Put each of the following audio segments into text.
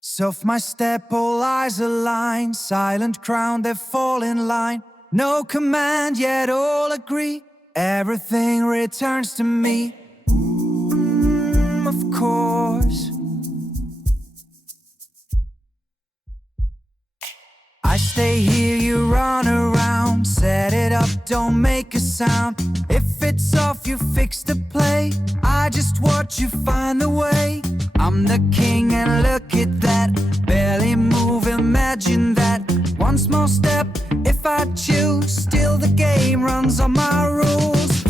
Soft my step, all eyes align, silent crown, they fall in line. No command, yet all agree, everything returns to me. Of course. I stay here, you run around. Set it up, don't make a sound. If it's off, you fix the play. I just watch you find the way. I'm the king and look at that. Barely move, imagine that. One small step, if I choose. Still the game runs on my rules.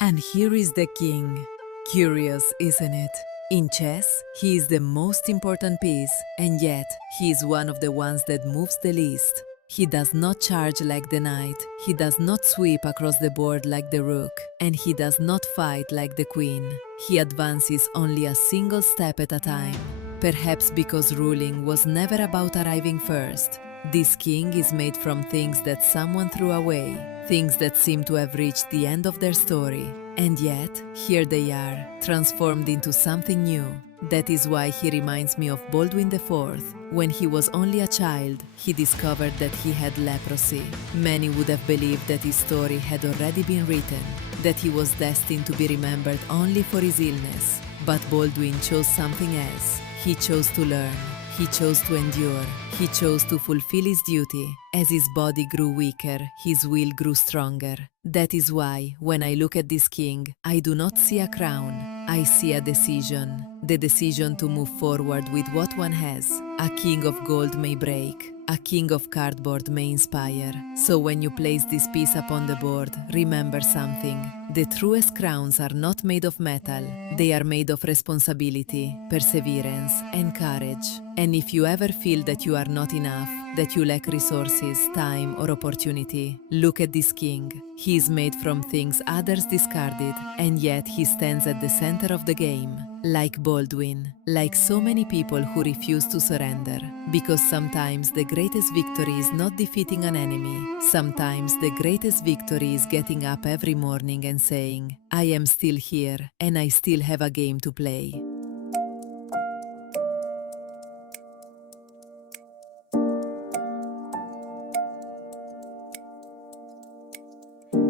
And here is the king. Curious, isn't it? In chess, he is the most important piece, and yet he is one of the ones that moves the least. He does not charge like the knight, he does not sweep across the board like the rook, and he does not fight like the queen. He advances only a single step at a time. Perhaps because ruling was never about arriving first. This king is made from things that someone threw away, things that seem to have reached the end of their story. And yet, here they are, transformed into something new. That is why he reminds me of Baldwin IV. When he was only a child, he discovered that he had leprosy. Many would have believed that his story had already been written, that he was destined to be remembered only for his illness. But Baldwin chose something else. He chose to learn. He chose to endure. He chose to fulfill his duty. As his body grew weaker, his will grew stronger. That is why, when I look at this king, I do not see a crown. I see a decision. The decision to move forward with what one has. A king of gold may break. A king of cardboard may inspire. So when you place this piece upon the board, remember something. The truest crowns are not made of metal. They are made of responsibility, perseverance, and courage. And if you ever feel that you are not enough, that you lack resources, time, or opportunity, look at this king. He is made from things others discarded, and yet he stands at the center of the game. Like Baldwin, like so many people who refuse to surrender. Because sometimes the greatest victory is not defeating an enemy. Sometimes the greatest victory is getting up every morning and saying, I am still here, and I still have a game to play.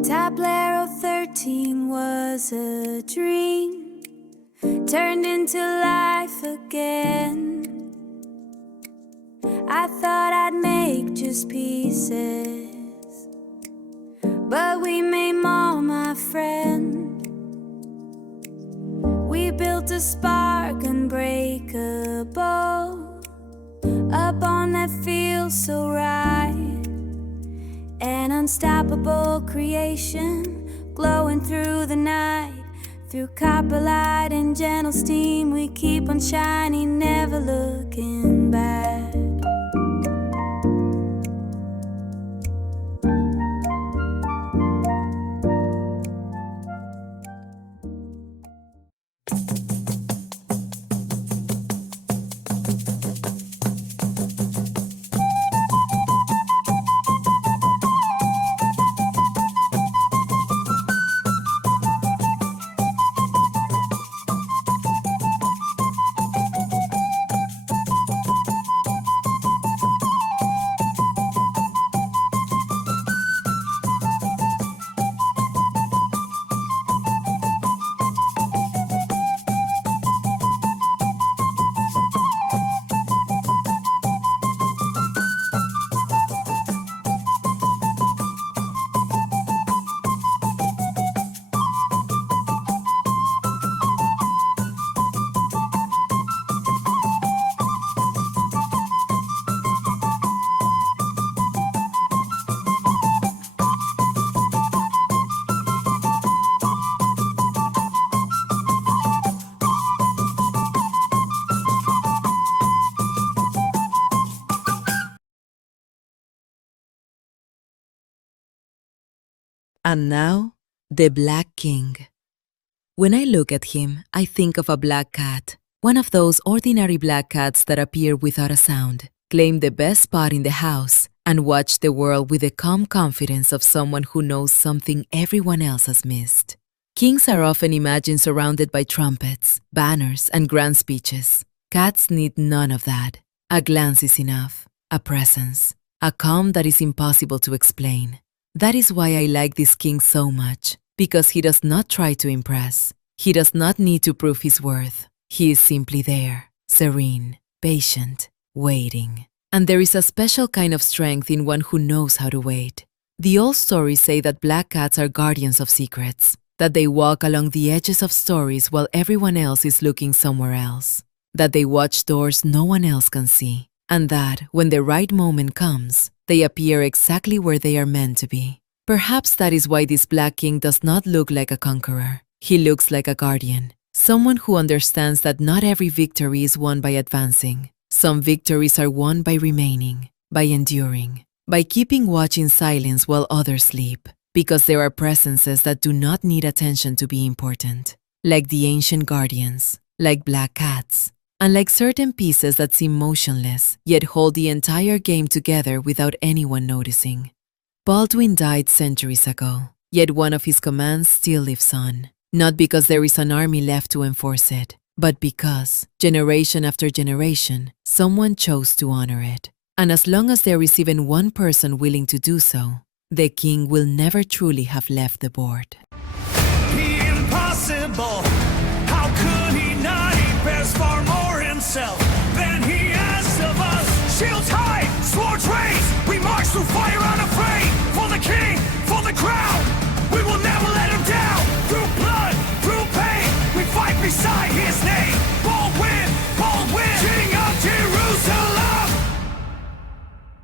Tablero 13 was a dream, turned into life again. I thought I'd make just pieces, but we made more, my friend. We built a spark unbreakable, a bond that feels so right. An unstoppable creation, glowing through the night. Through copper light and gentle steam, we keep on shining, never looking back. And now, the Black King. When I look at him, I think of a black cat, one of those ordinary black cats that appear without a sound, claim the best spot in the house, and watch the world with the calm confidence of someone who knows something everyone else has missed. Kings are often imagined surrounded by trumpets, banners, and grand speeches. Cats need none of that. A glance is enough, a presence, a calm that is impossible to explain. That is why I like this king so much, because he does not try to impress. He does not need to prove his worth. He is simply there, serene, patient, waiting. And there is a special kind of strength in one who knows how to wait. The old stories say that black cats are guardians of secrets, that they walk along the edges of stories while everyone else is looking somewhere else, that they watch doors no one else can see, and that, when the right moment comes, they appear exactly where they are meant to be. Perhaps that is why this black king does not look like a conqueror. He looks like a guardian, someone who understands that not every victory is won by advancing. Some victories are won by remaining, by enduring, by keeping watch in silence while others sleep, because there are presences that do not need attention to be important, like the ancient guardians, like black cats, and like certain pieces that seem motionless, yet hold the entire game together without anyone noticing. Baldwin died centuries ago, yet one of his commands still lives on, not because there is an army left to enforce it, but because, generation after generation, someone chose to honor it. And as long as there is even one person willing to do so, the king will never truly have left the board. The impossible, how could he not? He bears far more himself than he asks of us. Shields high.